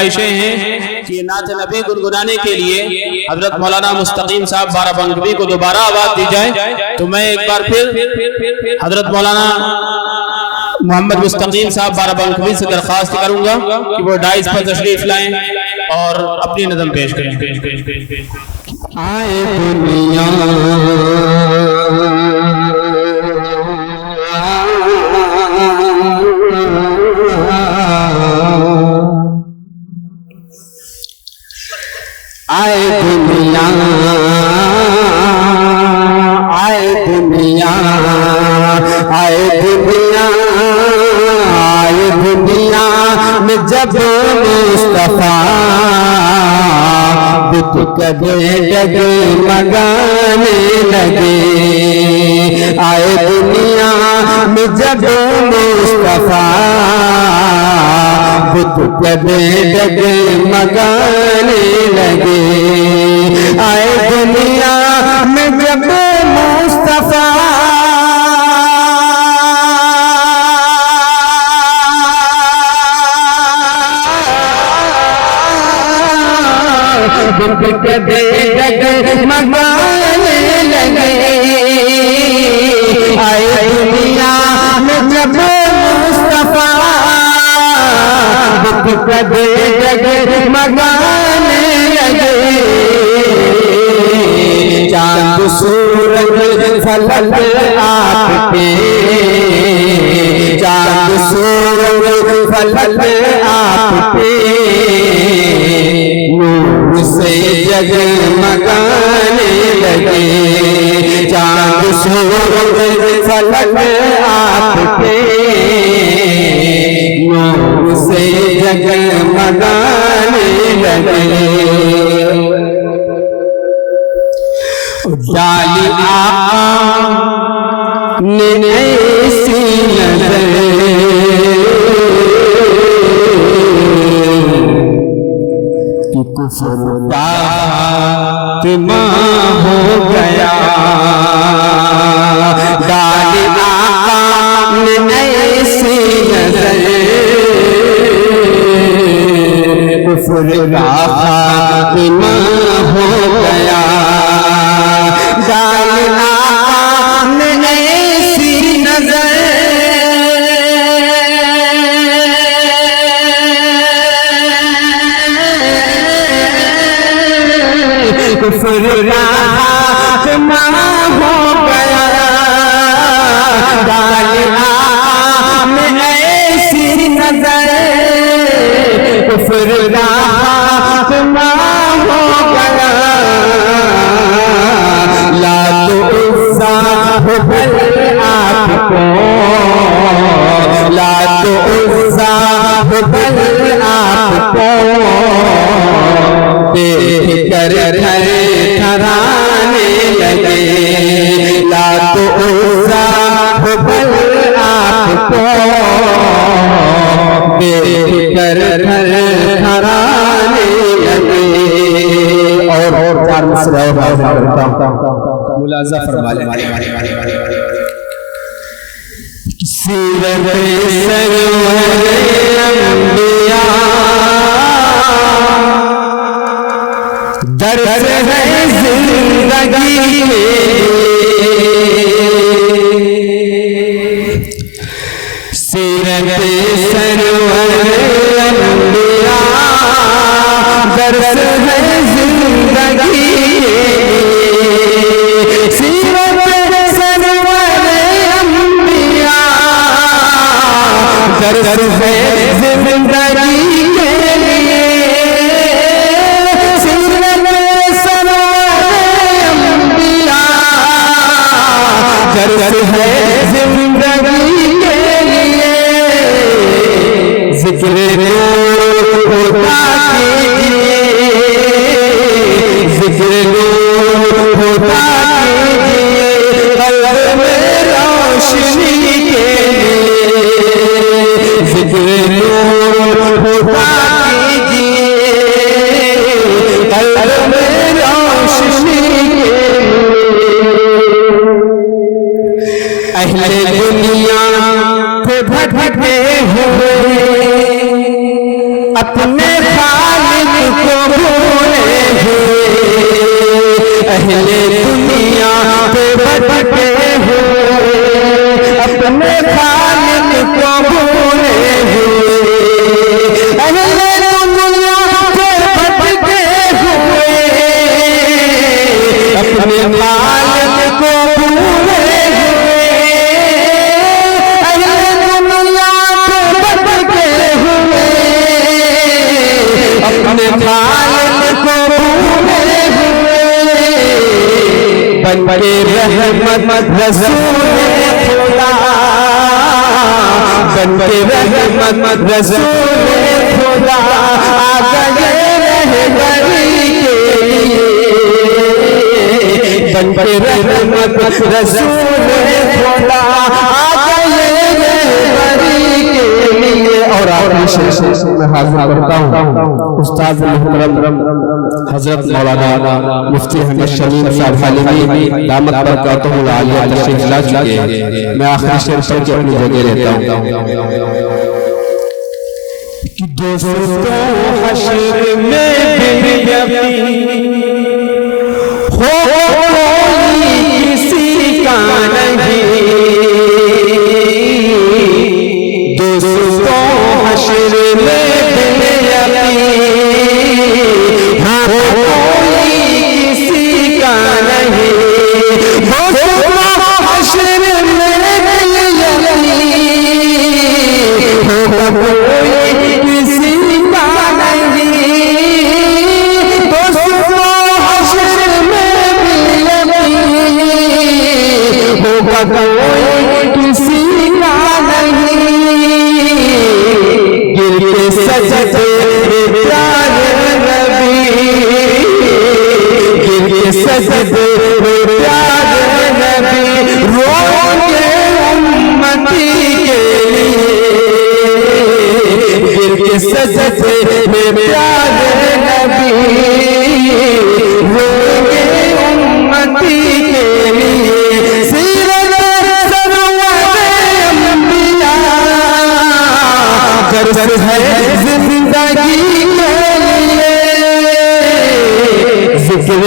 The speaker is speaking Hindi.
फरमाइशें हैं कि नात नबी गुनगुनाने के लिए हजरत मौलाना मुस्तकीम साहब बाराबंकवी को दोबारा आवाज दी जाए। तो मैं एक बार फिर हजरत मौलाना मोहम्मद मुस्तकीम साहब बाराबंकवी से दरख्वास्त करूंगा कि वो डाइस पर तशरीफ लाएं और अपनी नज़म पेश करें। आए दुनिया आए दुनिया आए दुनिया आए दुनिया आए दुनिया में जब मुस्तफा बुत कदे डगमगाने लगे। आए दुनिया में जब मुस्तफा बुत कदे डगमगाने लगे। आए दुनिया में जब मुस्तफा बुत कदे डगमगाने लगे। आए दुनिया में जब मुस्तफा बुत कदे डगमगाने लगे। चांद सूरज फलक आपके चांद सूरज फलक आपके नूर से जगमगाने लगे। चांद सूरज फलक आपके नूर से जगमगाने लगे। डाली आका ने ऐसी नजर कि कुफर का खात्मा हो गया। डाली आका ने ऐसी नजर कुफर का खात्मा हो गया। कुफर का खात्मा हो गया। डालिया में ऐसी नजर कुफर का खात्मा हो गया। लात उज़्ज़ा हुबल आपको लात उज़्ज़ा हुबल आपको देख कर ठहराने लगे। लात उज़्ज़ा हुबल आपको देख कर ठहराने लगे। और चार मसले मुलाज़ा फरमा ले। सीरत सरवर अंबिया दर्द है जिंदगी में। सीरत सरवर अंबिया दर्द है जिंदगी में। सीरत सरवर अंबिया दर्द है जिंदगी के लिए। खालिक को भूले हुए अहले दुनिया पे भटके हुए, अपने खालिक को भूले हुए अहले दुनिया पे भटके हुए, अपने खालिक को भूले हुए अहले दुनिया पे भटके हुए, अपने खालिक को भूले हुए, बनके रहमत रसूल खुदा, बनके रहमत रसूल खुदा आ गए रहबरी के लिए, बनके रहमत रसूल खुदा आ गए रहबरी के लिए। और आखिरी शेर मैं हाजिर करता हूँ उस्ताद मुहतरम हजरत मौलाना मुफ्ती अहमद शमीम साहब हालिमी दामत बरकातुहुल आलिया तशरीफ ला चुके हैं। मैं आखिरी शेर पढ़ के अपनी जगह रहता हूँ कि दोस्तों हश्र में भी हो कोई किसी का नहीं, दोस्तों हश्र में किसी का नहीं, गिर के सजदे प्यारे नबी, गिर के सजदे प्यारे नबी, रोके उम्मती के लिए, गिर के सजदे प्यारे नबी, रोके उम्मती के लिए, दर्द है जिंदगी के लिए, जिक्र